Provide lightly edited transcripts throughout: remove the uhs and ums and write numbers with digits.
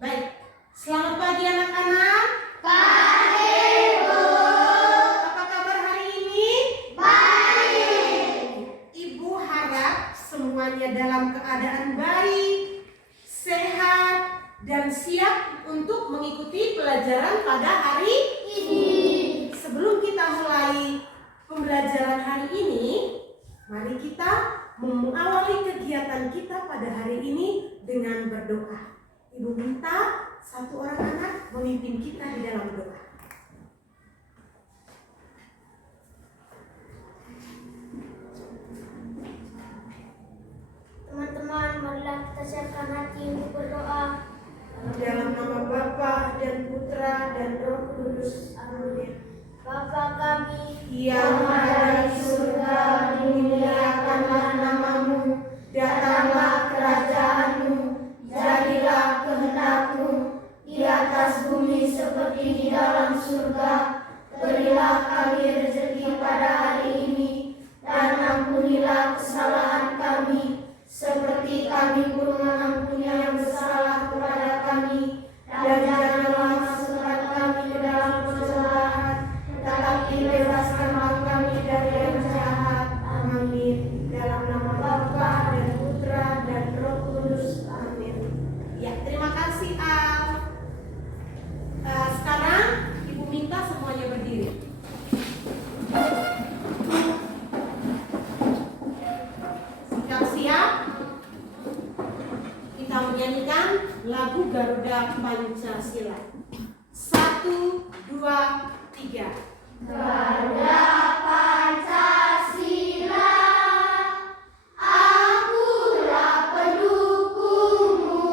Baik, selamat pagi anak-anak. Pagi, Bu. Apa kabar hari ini? Baik. Ibu harap semuanya dalam keadaan baik, sehat, dan siap untuk mengikuti pelajaran pada hari Ini. Sebelum kita mulai pembelajaran hari ini, mari kita mengawali kegiatan kita pada hari ini dengan berdoa. Ibu minta satu orang anak memimpin kita di dalam doa. Teman-teman, marilah kita siapkan hati untuk berdoa. Dalam nama Bapa dan Putra dan Roh Kudus. Amin. Bapa kami Yang ada di surga, dimuliakanlah namamu, datanglah kerajaanmu, jadilah kehendak-Mu di atas bumi seperti di dalam surga. Berilah kami rezeki pada hari ini, dan ampunilah kesalahan kami, seperti kami pun mengampuni yang bersalah kepada kami. Dan janganlah masukkan kami ke dalam pencobaan, tetapi bebaskanlah kami dari yang jahat. Amin. Dalam nama Bapa dan Putra dan Roh Kudus. Amin. Ya, terima kasih Al. Sekarang Ibu minta semuanya berdiri. Siap-siap. Kita menyanyikan lagu Garuda Pancasila. 1, 2, 3. Garuda Pancasila, akulah pendukungmu,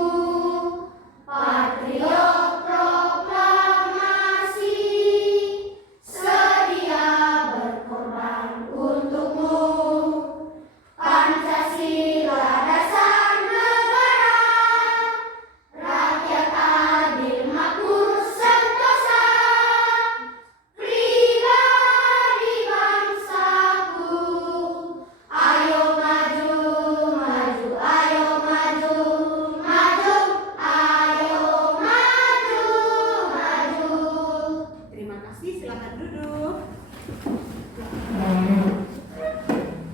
patriot proklamasi, sedia berkorban untukmu. Pancasila dasar negara, rakyat adil makmur sentosa, pribadi bangsaku. Ayo maju, maju, ayo maju, maju, ayo maju, maju. Terima kasih, silakan duduk.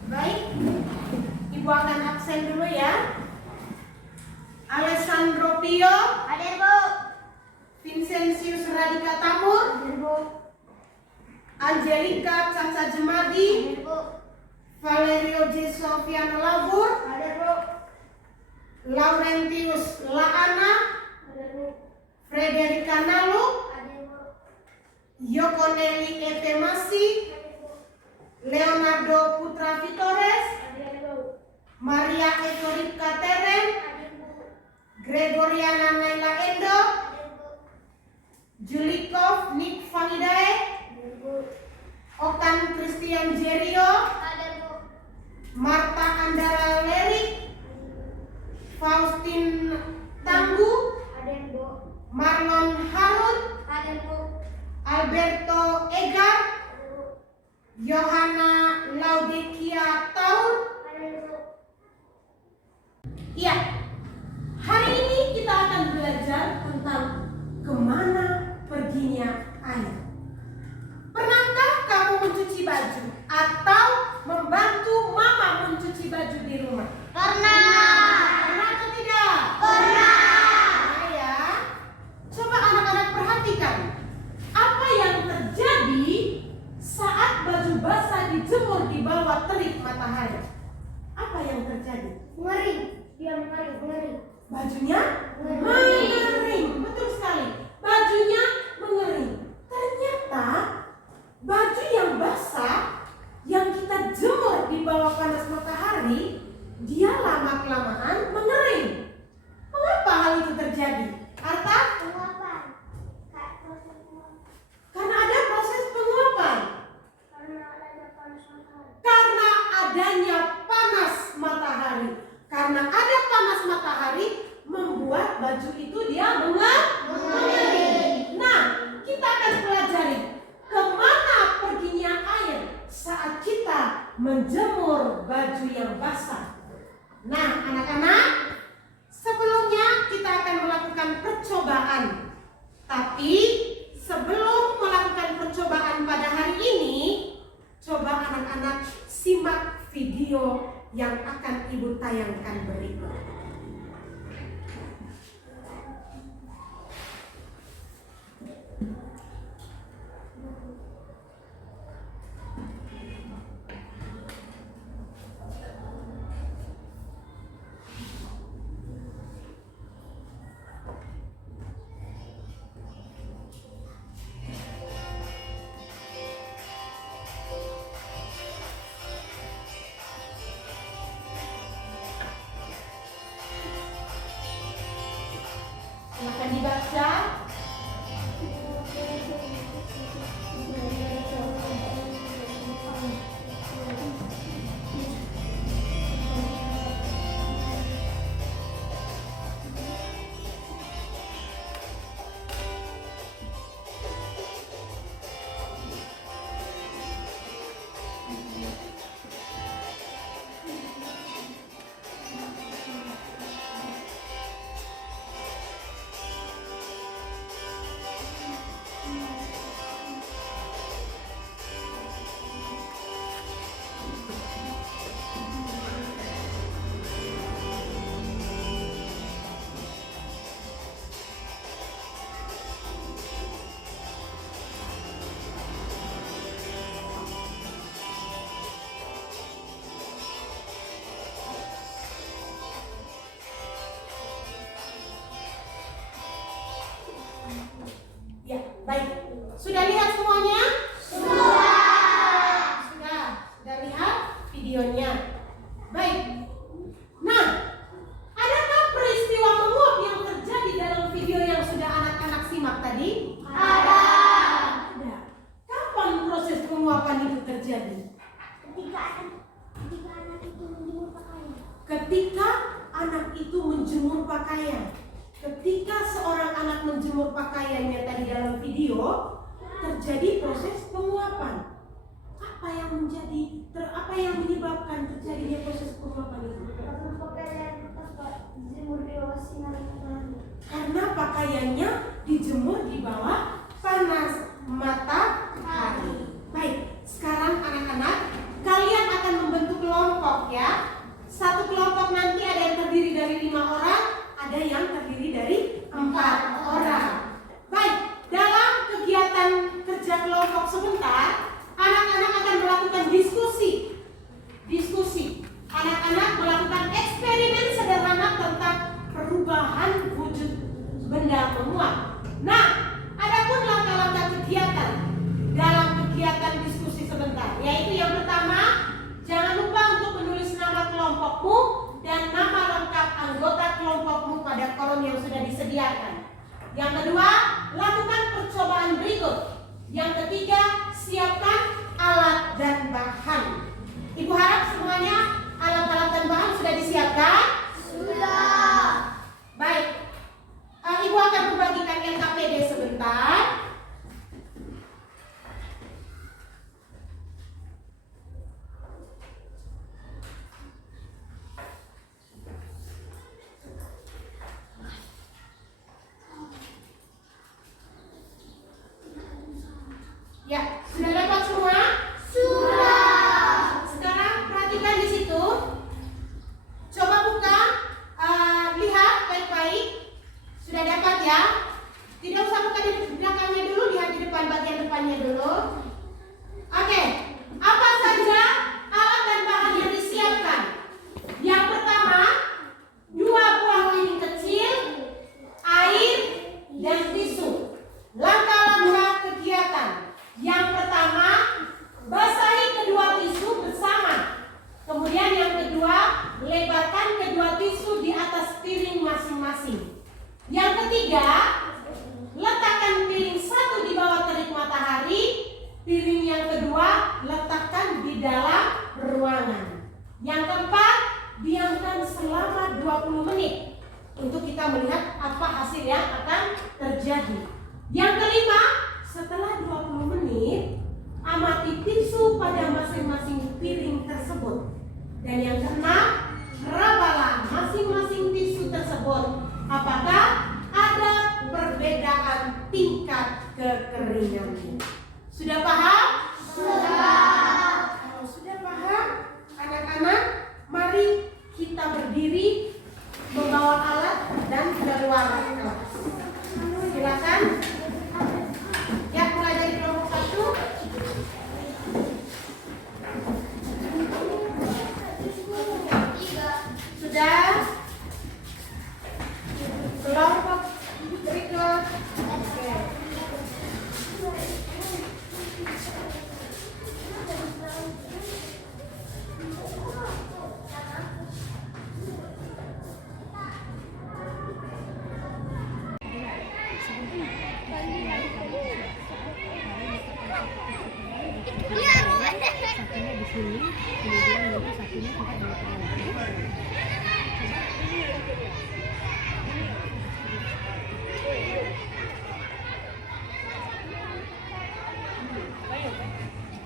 Baik, Ibu akan absen dulu ya. Alessandro Pio, Hadir, Bu. Vincentius Radika Tamur, Hadir, Bu. Angelika Caca Jemadi, Hadir, Bu. Valerio J. Sofiano Labur, Hadir, Bu. Laurentius Laana, Hadir, Bu. Frederika Nalu, Hadir, Bu. Yokoneli Etemasi, Hadir, Bu. Leonardo Putra Vitores, Hadir, Bu. Maria Etorika Teren, Hadir, Bu. Gregoriana Naila Endo, Hadir, Bu. Julikov Nick Fanidae, Hadir, Bu. Okan Christian Jerio, Hadir, Bu. Marta Andara Lerik, Faustin Tanggu, Hadir, Bu. Marlon Harun, Hadir, Bu. Alberto Egar, Hadir, Bu. Yohana Laudekia Taur. Hadir, Bu. Iya, hari ini kita akan belajar tentang kemana perginya air. Pernahkah kamu mencuci baju atau membantu mama mencuci baju di rumah? Pernah. Pernah atau tidak? Pernah. Nah ya, coba anak-anak perhatikan apa yang terjadi saat baju basah dijemur di bawah terik matahari. Apa yang terjadi? Ngeri. Dia ngeri, ngeri. Bajunya Mengering. mengering. Betul sekali. Bajunya mengering. Ternyata baju yang basah yang kita jemur di bawah panas matahari, dia lama-kelamaan mengering. Mengapa hal itu terjadi? Arta? Penguapan. Kayak proses penguapan. Karena ada proses penguapan. Karena adanya panas matahari. Karena adanya panas matahari. Karena ada panas matahari membuat baju itu dia mengering. Nah, kita akan pelajari kemana perginya air saat kita menjemur baju yang basah. Nah, anak-anak, sebelumnya kita akan melakukan percobaan. Tapi sebelum melakukan percobaan pada hari ini, coba anak-anak simak video yang akan Ibu tayangkan berikut. Silakan dibaca. Ya, baik. Sudah lihat semuanya? Sudah lihat videonya. Baik. Nah, adakah peristiwa menguap yang terjadi dalam video yang sudah anak-anak simak tadi? Ada. Kapan proses penguapan itu terjadi? Ketika anak itu menjemur pakaian. Ketika seorang anak menjemur pakaiannya tadi dalam video, terjadi proses penguapan. Apa yang menyebabkan terjadinya proses penguapan itu? Karena pakaiannya dijemur di bawah panas matahari. Baik, sekarang anak-anak, kalian akan membentuk kelompok ya. Satu kelompok nanti ada yang terdiri dari 5 orang, ada yang terdiri dari 4 orang. Baik, dalam kegiatan kerja kelompok sebentar, anak-anak akan melakukan diskusi. Anak-anak melakukan eksperimen sederhana tentang perubahan wujud benda menguap. Nah, adapun langkah-langkah kegiatan dalam kegiatan diskusi sebentar, yaitu yang pertama, jangan lupa untuk menulis nama kelompokmu dan nama lengkap anggota kelompokmu pada kolom yang sudah disediakan. Yang kedua, lakukan percobaan berikut. Yang ketiga, siapkan alat dan bahan. Ibu harap semuanya alat-alat dan bahan sudah disiapkan? Sudah. Baik. Ibu akan membagikan LKPD sebentar. Ya, sudah dapat semua? Sudah. Sekarang perhatikan di situ. Coba buka, lihat baik-baik. Sudah dapat ya? Tidak usah buka di belakangnya dulu, lihat di depan bagian depannya dulu. Oke, apa saja alat dan bahan yang disiapkan? Yang pertama, 2 buah piring kecil, air, dan tisu. Langkah-langkah kegiatan. Yang pertama, basahi kedua tisu bersama. Kemudian yang kedua, lebarkan kedua tisu di atas piring masing-masing. Yang ketiga, letakkan piring satu di bawah terik matahari. Piring yang kedua, letakkan di dalam ruangan. Yang keempat, diamkan selama 20 menit untuk kita melihat apa hasil yang akan terjadi. Yang kelima, setelah 20 menit, amati tisu pada masing-masing piring tersebut. Dan yang keenam, rabalah masing-masing tisu tersebut. Apakah ada perbedaan tinggi kekeringannya. Sudah paham? Sudah. Kalau sudah paham, anak-anak, mari kita berdiri membawa alat dan keluar kelas. Silakan. Ya, mulai dari kelompok 1. Sudah. Kelompok berikut. Oke. Satunya di sini, kemudian nanti satunya kita bawa ke dalam.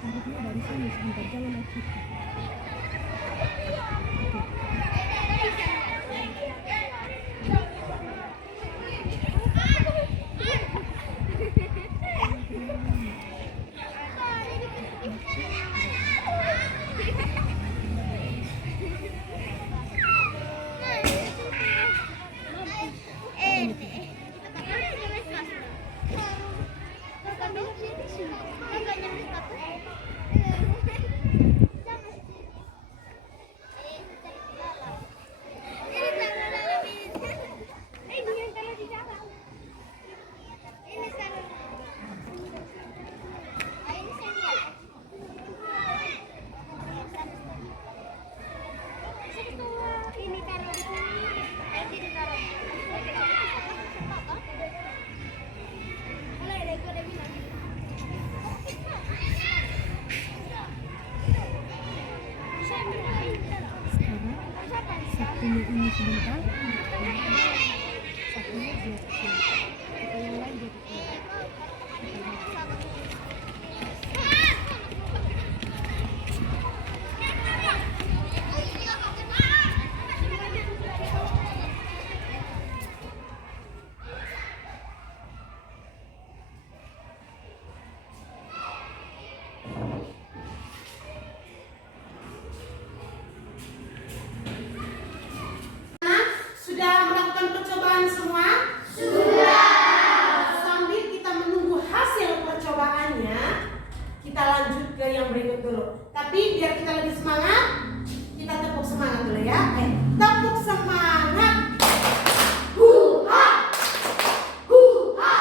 Tariknya dari sini, sebentar jangan lagi. Ini sebentar, satunya dia kecil, kita yang lain dia kecil. Sudah melakukan percobaan semua? Sudah. Sambil kita menunggu hasil percobaannya, kita lanjut ke yang berikut dulu. Tapi biar kita lebih semangat, kita tepuk semangat dulu ya. Tepuk semangat. Huha! Huha!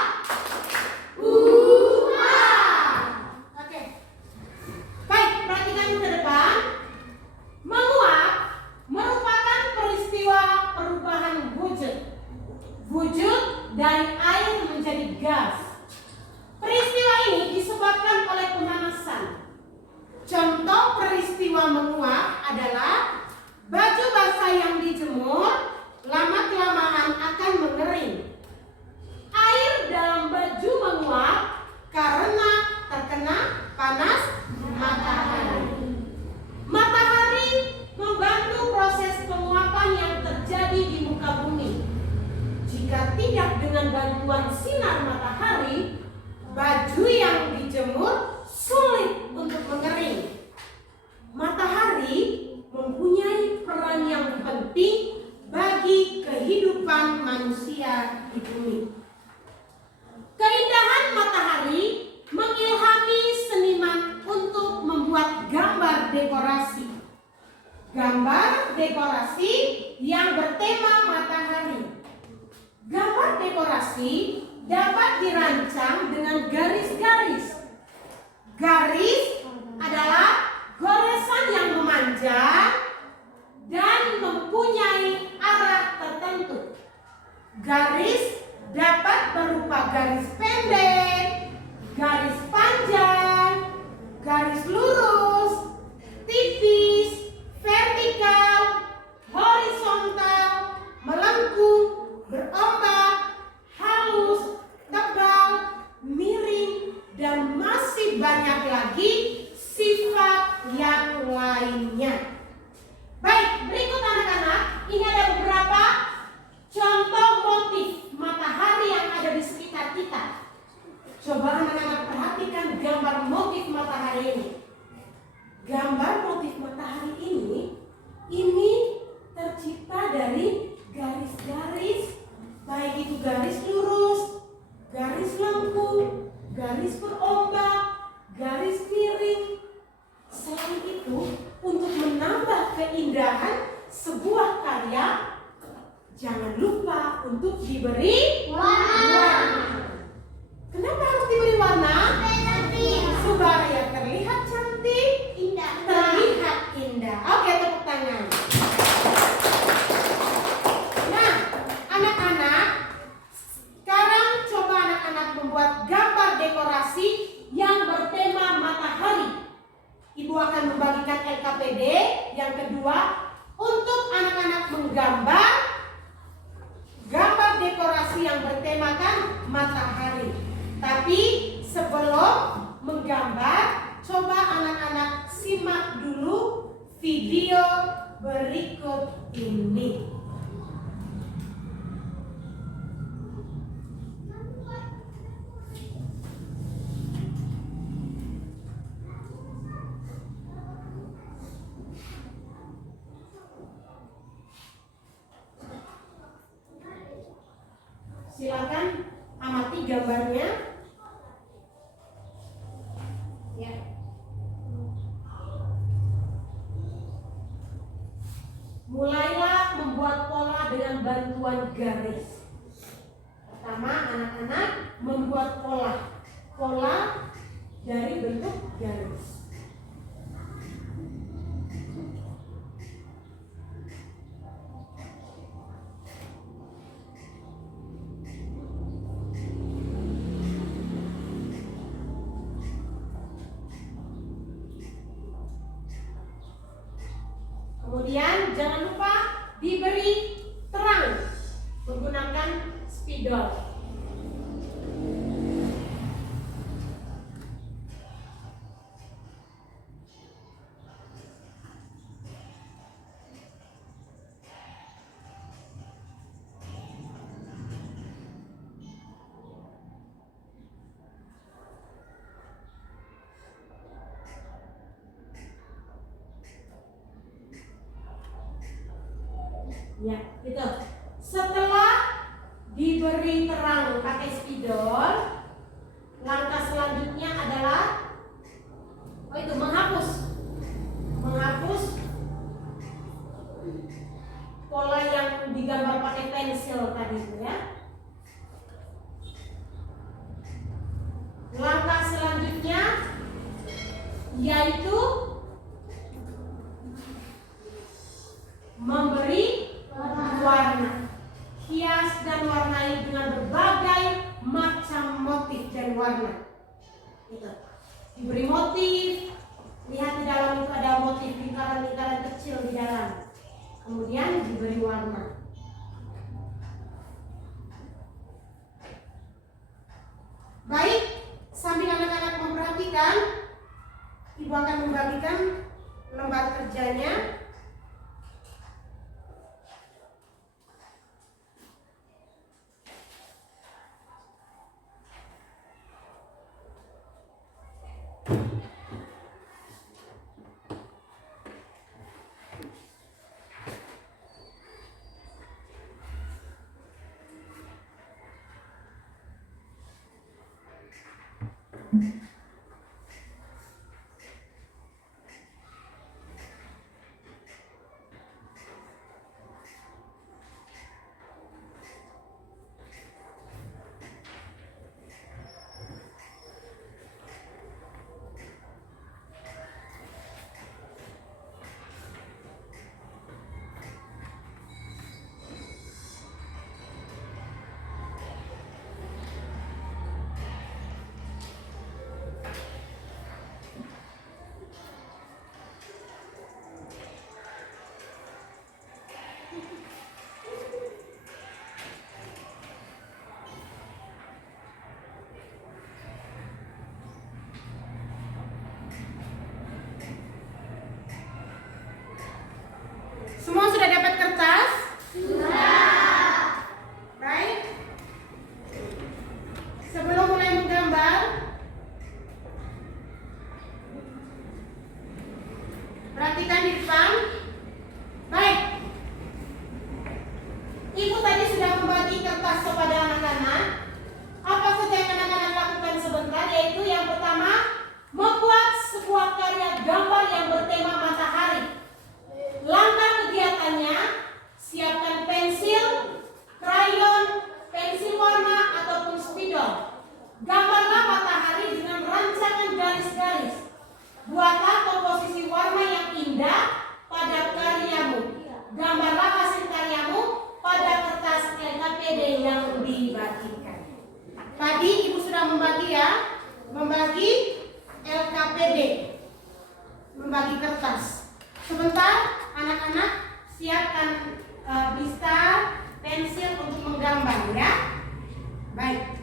Huha! Oke. Baik, perhatikan ke depan. Menguap merupakan peristiwa perubahan wujud dari air menjadi gas. Peristiwa ini disebabkan oleh pemanasan. Contoh peristiwa menguap adalah baju basah yang dijemur lama-kelamaan akan mengering. Air dalam baju menguap karena terkena panas matahari. Matahari membantu proses penguapan yang terjadi di muka bumi. Jika tidak dengan bantuan sinar matahari, baju yang dijemur sulit untuk mengering. Matahari mempunyai peran yang penting bagi kehidupan manusia di bumi. Keindahan matahari mengilhami seniman untuk membuat gambar dekorasi. Gambar dekorasi yang bertema matahari. Gambar dekorasi dapat dirancang dengan garis-garis. Garis adalah goresan yang memanjang dan mempunyai arah tertentu. Garis dapat berupa garis pendek, garis panjang, garis lurus, tipis, vertikal, horizontal, melengkung, berombak, halus, tebal, miring, dan masih banyak lagi sifat yang lainnya. gambar motif matahari ini tercipta dari garis-garis, baik itu garis lurus, garis lengkung, garis berombak, garis miring. Selain itu, untuk menambah keindahan sebuah karya, jangan lupa untuk diberi warna. Kenapa harus diberi warna? Supaya terlihat cantik, terlihat indah. Oke, tepuk tangan. Nah, anak-anak, sekarang coba anak-anak membuat gambar dekorasi yang bertema matahari. Ibu akan membagikan LKPD. Yang kedua, untuk anak-anak menggambar gambar dekorasi yang bertemakan matahari. Tapi sebelum menggambar, coba anak-anak simak dulu video berikut ini. Silakan amati gambarnya. Ya. Mulailah membuat pola dengan bantuan garis. Pertama, anak-anak membuat pola dari bentuk garis. Kemudian jangan lupa diberi terang menggunakan spidol. Ya, gitu. Setelah diberi terang pakai spidol, langkah selanjutnya adalah menghapus pola yang digambar pakai pensil tadi itu ya. Langkah selanjutnya yaitu memberi warna, hias dan warnai dengan berbagai macam motif dan warna. Itu. Diberi motif, lihat di dalam itu ada motif lingkaran-lingkaran kecil di dalam. Kemudian diberi warna. Baik, sambil anak-anak memperhatikan, Ibu akan membagikan lembar kerjanya. Perhatikan di depan. Baik. Ibu tadi sudah membagi kertas kepada anak-anak. Apa saja yang anak-anak lakukan sebentar, yaitu yang pertama, membuat sebuah karya gambar yang bertema matahari. Langkah kegiatannya, siapkan pensil, krayon, pensil warna ataupun spidol. Gambarlah matahari dengan rancangan garis-garis. Buatlah komposisi warna yang indah pada karyamu. Gambarlah hasil karyamu pada kertas LKPD yang dibagikan. Tadi Ibu sudah membagi ya, membagi LKPD, membagi kertas. Sebentar anak-anak siapkan blister, pensil untuk menggambar ya. Baik.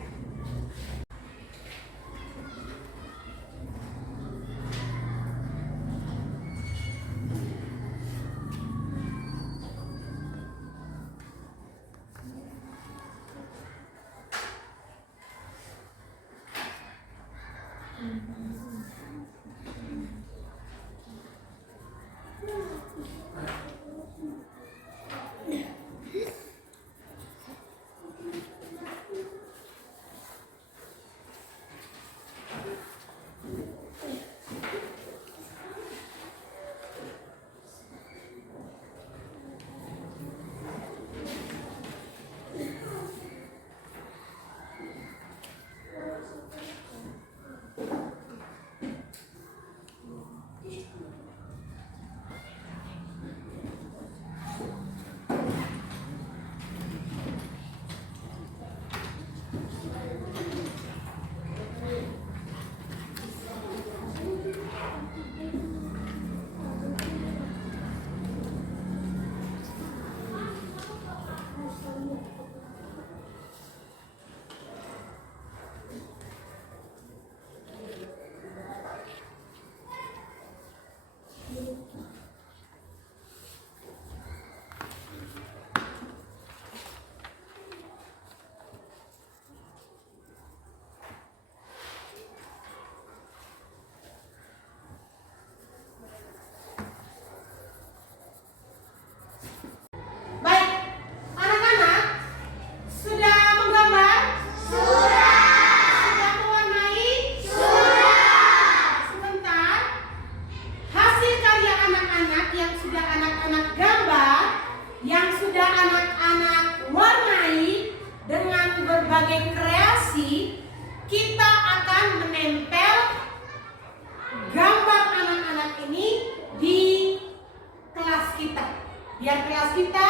Biar kelas kita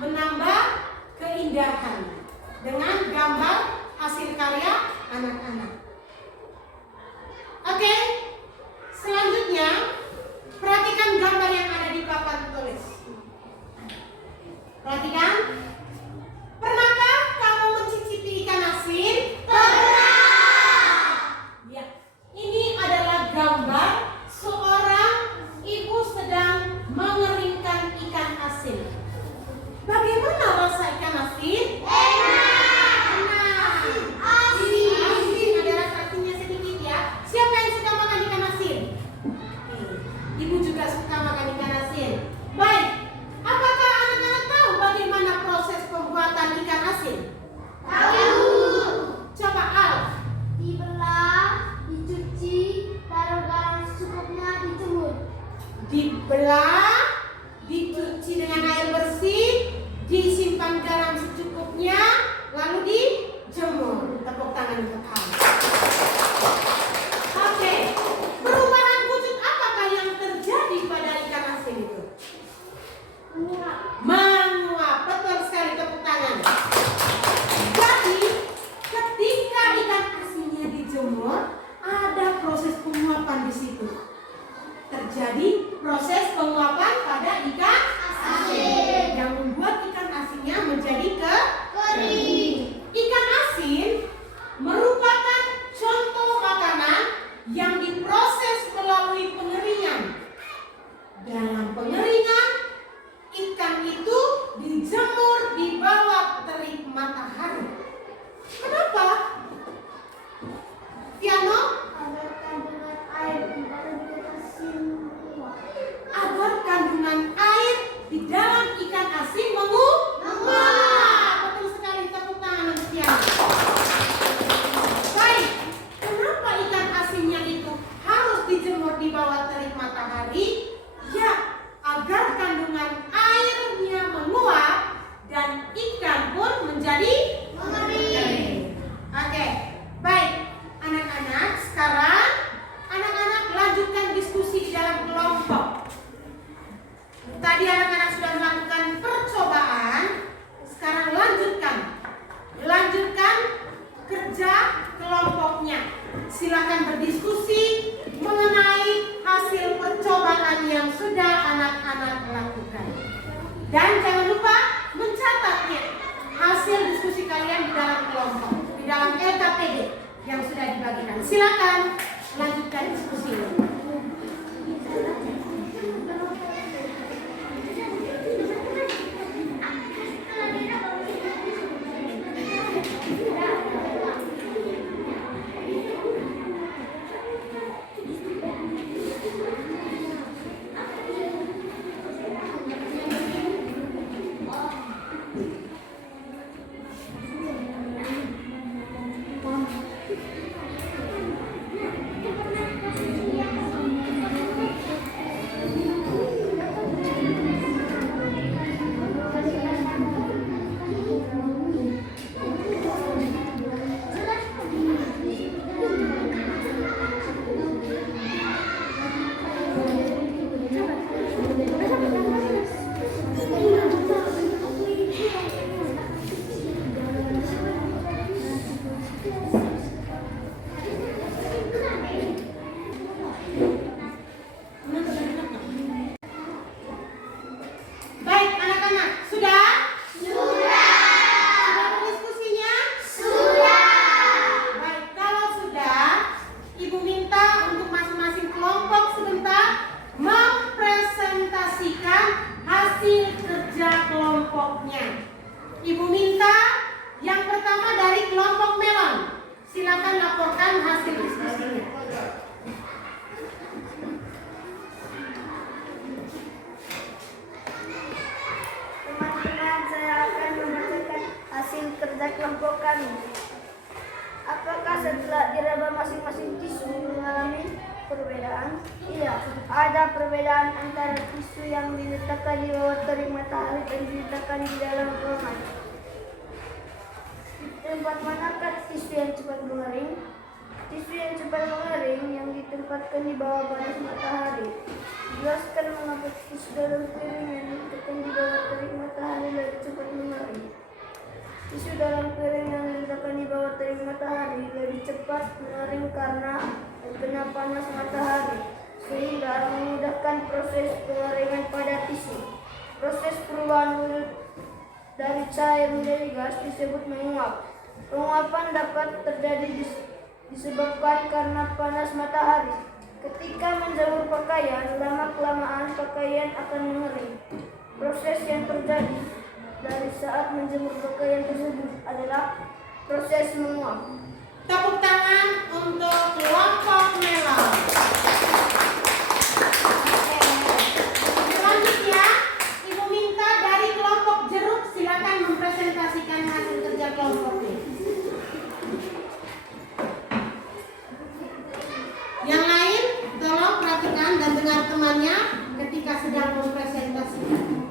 menambah keindahan dengan gambar hasil karya anak-anak. Oke, selanjutnya perhatikan gambar yang ada di papan tulis. Perhatikan. Pernahkah kamu mencicipi ikan asin? Pernah. Ya, ini adalah gambar seorang ibu sedang mengeringkan ikan asin. Bagaimana rasa ikan asin? Enak. Asin. Ada rasa asinnya sedikit ya. Siapa yang suka makan ikan asin? Ibu juga suka makan ikan asin. Baik. Apakah anak-anak tahu bagaimana proses pembuatan ikan asin? Tahu. Coba Al. Dibelah, dicuci, taruh garam secukupnya, dijemur. Dibelah, dicuci dengan air bersih, disimpan garam secukupnya, lalu dijemur. Tepuk tangan untuk Al. Oke, perubahan wujud apakah yang terjadi pada ikan asin itu? Menguap. Betul sekali, tepuk tangan. Jadi, ketika ikan asinnya dijemur, ada proses penguapan di situ. Terjadi proses penguapan pada ikan asin yang membuat ikan asinnya menjadi kering. Ikan asin merupakan contoh makanan yang diproses melalui pengeringan. Dalam pengeringan, ikan itu dijemur di bawah terik matahari. Kenapa? Tiano? Agar kandungan air di dalam ikan asin menguap. Silakan lanjutkan diskusinya. Baik anak-anak, sudah? Sudah berdiskusinya? Baik, kalau sudah, Ibu minta untuk masing-masing kelompok sebentar mempresentasikan hasil kerja kelompoknya. Ibu minta yang pertama dari kelompok melon. Silakan laporkan hasil diskusinya. Teman-teman, saya akan membacakan hasil kerja kelompok kami. Apakah setelah diraba masing-masing tisu mengalami perbedaan? Iya, ada perbedaan antara tisu yang diletakkan di bawah terik matahari dan diletakkan di dalam ruangan. Di tempat manakah tisu yang cepat mengering? Tisu yang cepat mengering yang ditempatkan di bawah panas matahari. Jelaskan mengapa tisu dalam piring yang diletakkan di bawah terik matahari lebih cepat mengering. Tisu dalam piring yang diletakkan di bawah terik matahari lebih cepat mengering karena terkena panas matahari, sehingga memudahkan proses pengeringan pada tisu. Proses perubahan wujud dari cair menjadi gas disebut menguap. Penguapan dapat terjadi disebabkan karena panas matahari. Ketika menjemur pakaian, lama-kelamaan pakaian akan mengering. Proses yang terjadi dari saat menjemur pakaian tersebut adalah proses menguap. Tepuk tangan untuk kelompok melon. Selanjutnya, Ibu minta dari kelompok jeruk silakan mempresentasikan hasil kerja kelompoknya. Yang lain, tolong perhatikan dan dengar temannya ketika sedang mempresentasikan.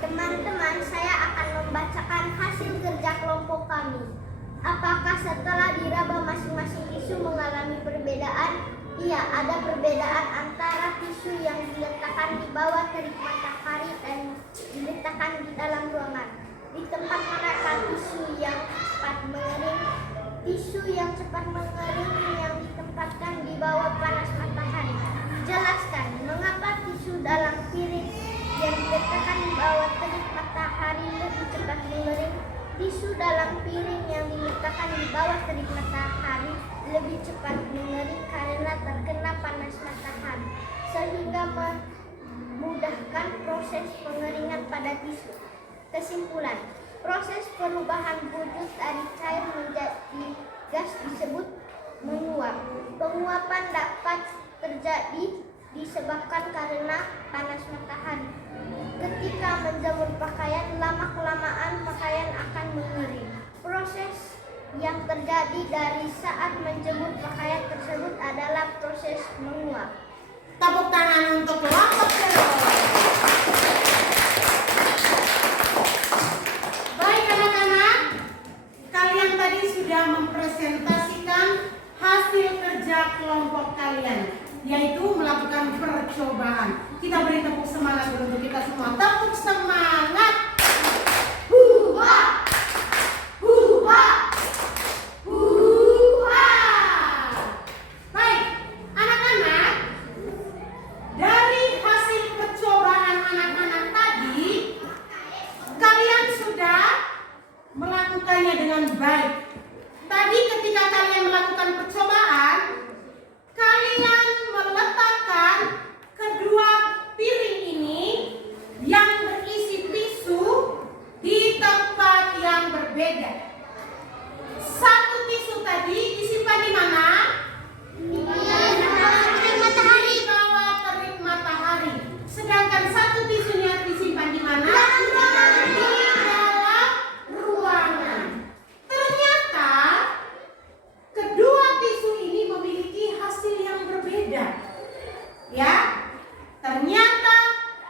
Teman-teman, saya akan membacakan hasil kerja kelompok kami. Apakah setelah diraba masing-masing tisu mengalami perbedaan? Iya, ada perbedaan antara tisu yang diletakkan di bawah terik matahari dan diletakkan di dalam ruangan. Di tempat manakah tisu yang cepat mengering? Tisu yang cepat mengering yang ditempatkan di bawah panas matahari. Jelaskan mengapa tisu dalam piring yang diletakkan di bawah terik matahari lebih cepat mengering. Tisu dalam piring yang diletakkan di bawah terik matahari lebih cepat mengering karena terkena panas matahari, sehingga memudahkan proses pengeringan pada tisu. Kesimpulan, proses perubahan wujud dari cair menjadi gas disebut menguap. Penguapan dapat terjadi disebabkan karena panas matahari. Ketika menjemur pakaian, lama-kelamaan pakaian akan mengering. Proses yang terjadi dari saat menjemur pakaian tersebut adalah proses menguap. Tepuk tangan untuk kelompok jeruk. Baik anak-anak, kalian tadi sudah mempresentasikan hasil kerja kelompok kalian, yaitu melakukan percobaan. Kita beri tepuk semangat untuk kita semua. Tepuk semangat. Huha! Huha! Huha! Baik, anak-anak, dari hasil percobaan Baik. Tadi ketika kalian melakukan percobaan, kalian meletakkan kedua piring ini yang berisi tisu di tempat yang berbeda. Satu tisu tadi disimpan di mana? Di bawah terik matahari. Sedangkan satu tisunya disimpan di mana? Di dalam ruangan. Ternyata kedua tisu ini memiliki hasil yang berbeda. Ya, ternyata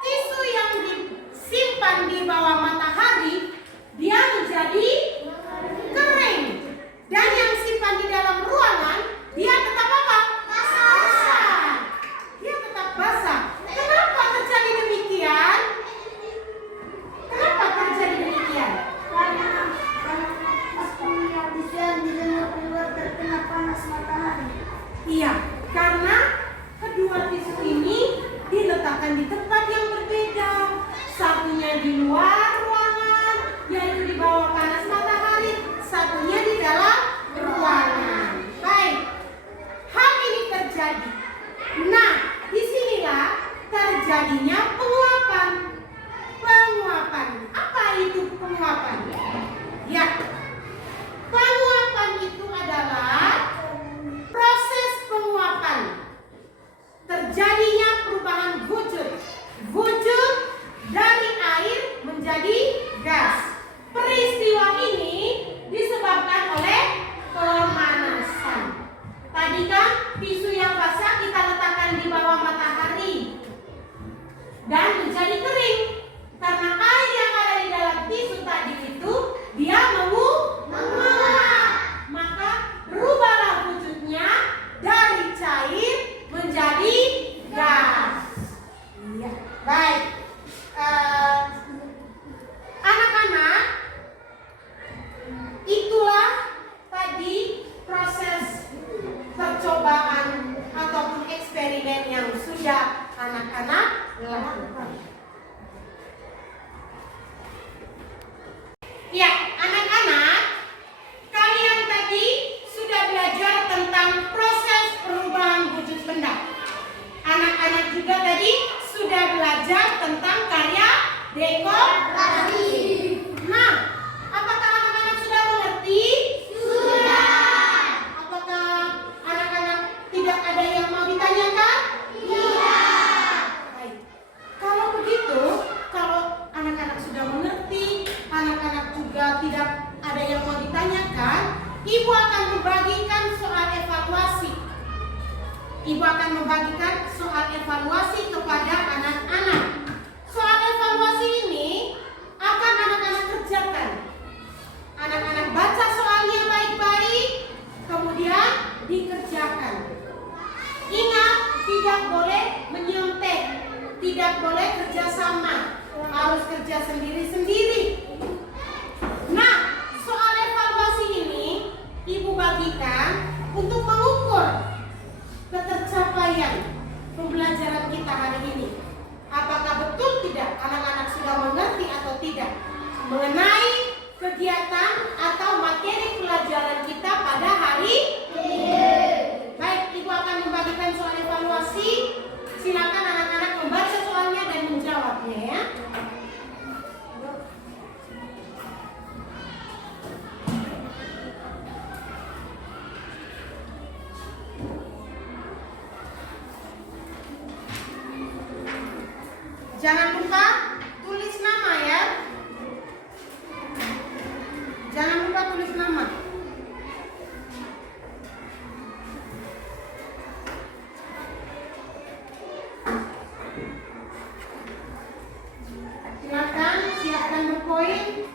tisu yang disimpan di bawah matahari dia menjadi kering, dan yang simpan di dalam ruangan dia tetap apa? Basah. Dia tetap basah. Kenapa terjadi demikian? Kenapa terjadi demikian? Karena pas pemilihan tisu yang dijemur keluar terkena panas matahari. Iya, karena kedua tisu ini diletakkan di tempat yang berbeda. Satunya di luar ruangan, yaitu di bawah panas matahari. Satunya di dalam ruangan. Baik, hal ini terjadi. Nah, disinilah terjadinya penguapan. Penguapan. Apa itu penguapan? Ya, penguapan itu adalah proses penguapan. Terjadinya perubahan wujud dari air menjadi gas. Peristiwa ini disebabkan oleh pemanasan. Tadi kan tisu yang basah kita letakkan di bawah matahari dan menjadi kering. Karena air yang ada di dalam tisu tadi itu dia menguap. Maka berubahlah wujudnya dari cair menjadi gas. Iya, baik. Anak-anak, itulah tadi proses percobaan ataupun eksperimen yang sudah anak-anak lakukan. Ya, anak-anak, kalian tadi sudah belajar tentang proses perubahan wujud benda. Anak-anak juga tadi sudah belajar tentang karya dekorasi. Nah, apakah anak-anak sudah mengerti? Sudah. Apakah anak-anak tidak ada yang mau ditanyakan? Tidak. Baik. Kalau begitu, kalau anak-anak sudah mengerti, anak-anak juga tidak ada yang mau ditanyakan, Ibu akan membagikan soal evaluasi. Ibu akan membagikan soal evaluasi kepada anak-anak. Soal evaluasi ini akan anak-anak kerjakan. Anak-anak baca soalnya baik-baik, kemudian dikerjakan. Ingat, tidak boleh menyontek, tidak boleh kerjasama, harus kerja sendiri-sendiri. Nah, soal evaluasi ini Ibu bagikan untuk mengukur ketercapaian pembelajaran kita hari ini. Apakah betul tidak anak-anak sudah mengerti atau tidak mengenai kegiatan atau materi pelajaran kita pada hari ini? Baik, Ibu akan membagikan soal evaluasi. Silakan anak-anak membaca soalnya dan menjawabnya ya. Jangan lupa tulis nama ya. Jangan lupa tulis nama. Silakan berpoin,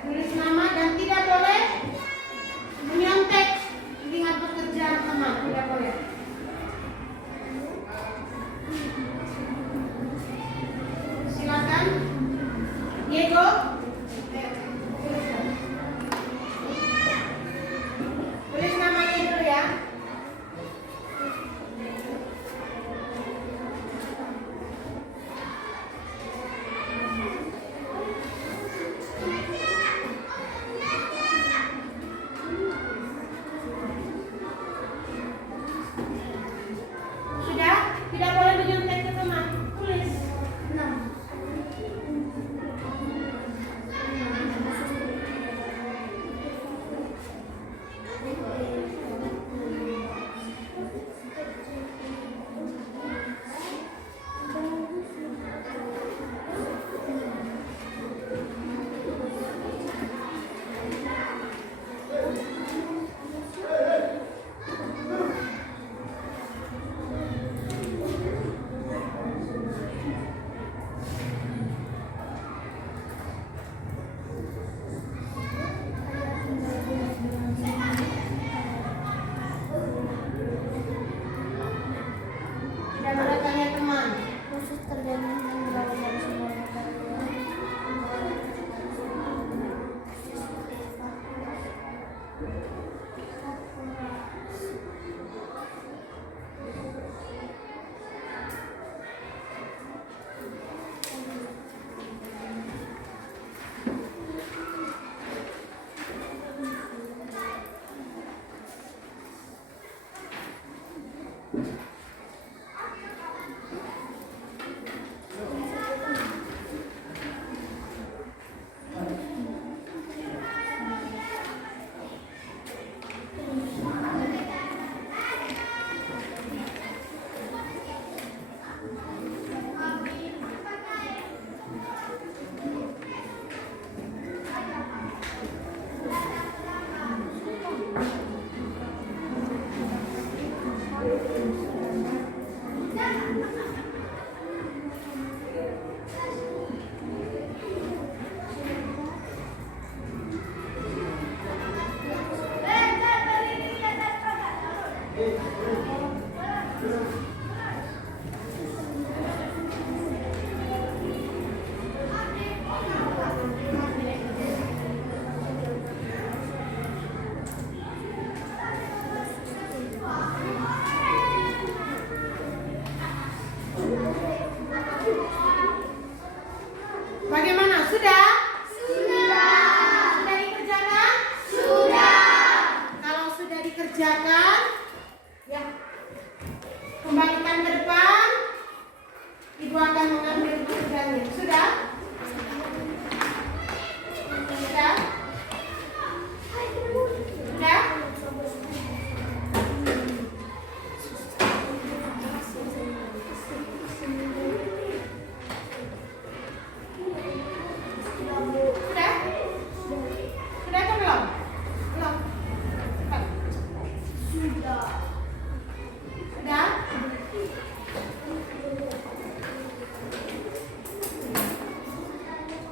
tulis nama dan tidak boleh menyontek lihat pekerjaan teman, tidak boleh. Silakan, Diego. Tulis namanya dulu ya.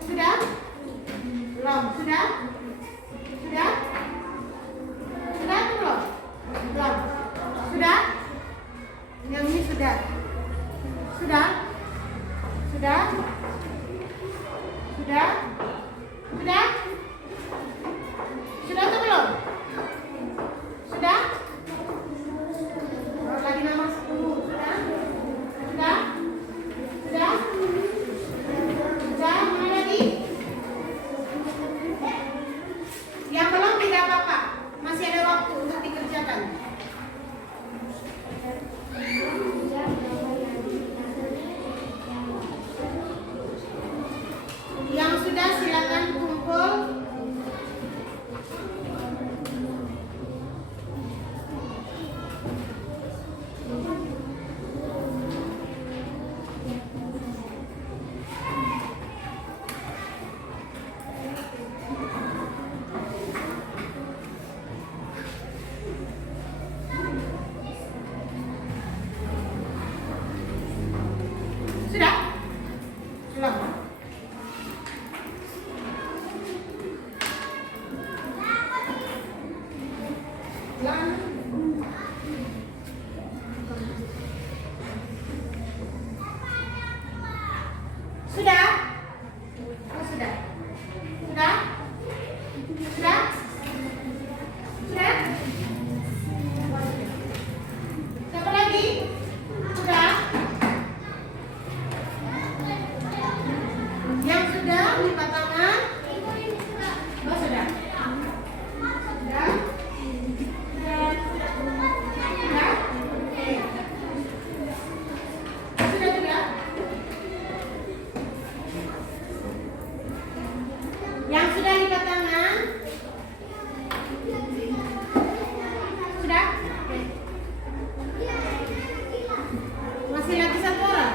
Sudah? Belum? Sudah? Sudah? Sudah atau belum? Belum. Sudah? Yang ini sudah. Sudah? Sudah? Sudah? Sudah? Sudah atau belum? Sudah? Oh, lagi nama 10. Sudah? Sudah? Sudah? Sudah? Mana lagi? Yang belum tidak apa-apa. Masih ada waktu untuk dikerjakan. Yang sudah silakan kumpul. Sudah? Belum? Sudah? Oh, sudah. Sudah? Sudah? Sudah? Siapa lagi? Sudah? Yang sudah lipat tangan. Oh, sudah. Sudah? Sudah? Sudah? Oke. Sudah juga? Yang sudah lipat tangan. Sudah? Oke. Masih lagi satu orang?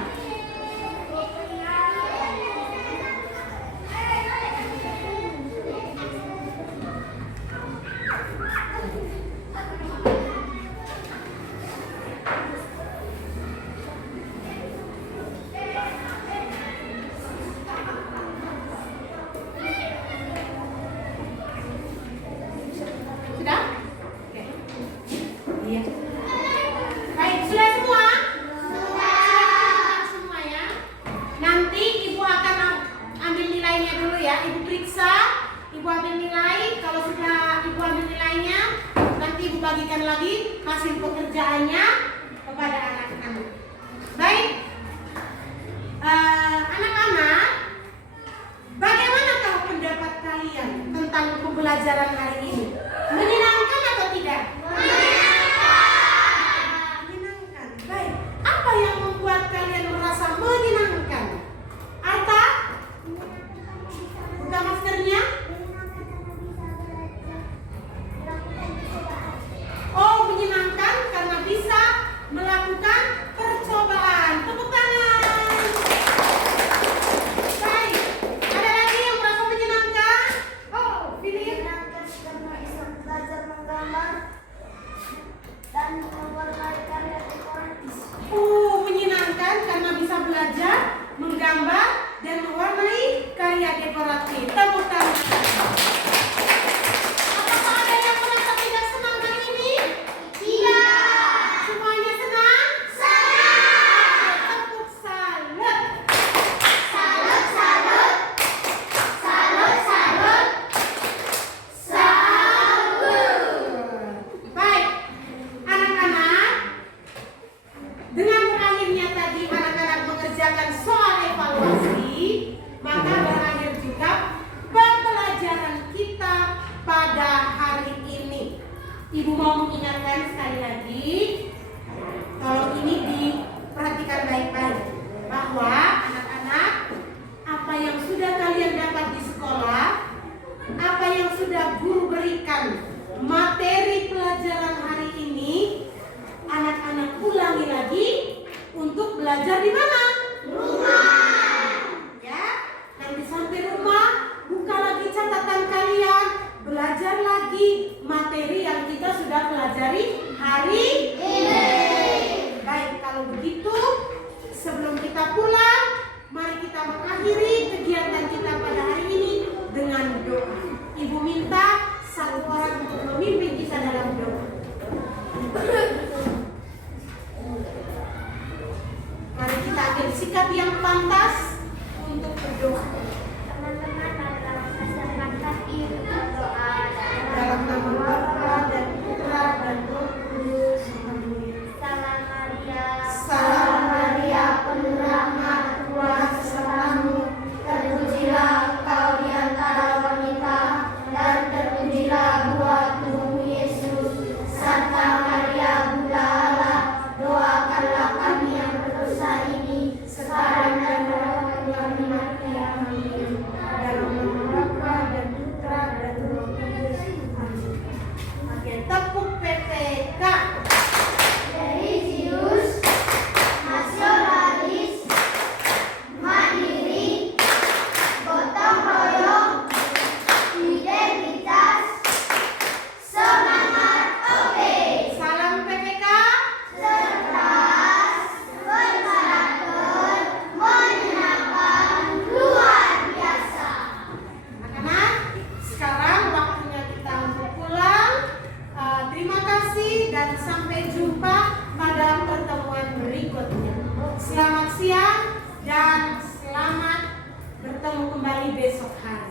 Sudah? Oke. Iya. Baik, sudah semua? Sudah semua ya. Nanti Ibu akan ambil nilainya dulu ya. Ibu periksa, Ibu ambil nilai. Kalau sudah Ibu ambil nilainya, nanti Ibu bagikan lagi hasil pekerjaannya kepada anak-anak. Baik. Anak-anak, bagaimanakah pendapat kalian tentang pembelajaran hari ini? Menyenangkan atau tidak? Menyenangkan. Baik. Apa yang membuat kalian merasa menyenangkan? Arta? Buka maskernya. Oh, menyenangkan karena bisa melakukan percobaan. Tepuk tangan. Baik. Ada lagi yang merasa menyenangkan? Oh, pilih. sampai jumpa pada pertemuan berikutnya. Selamat siang dan selamat bertemu kembali besok hari.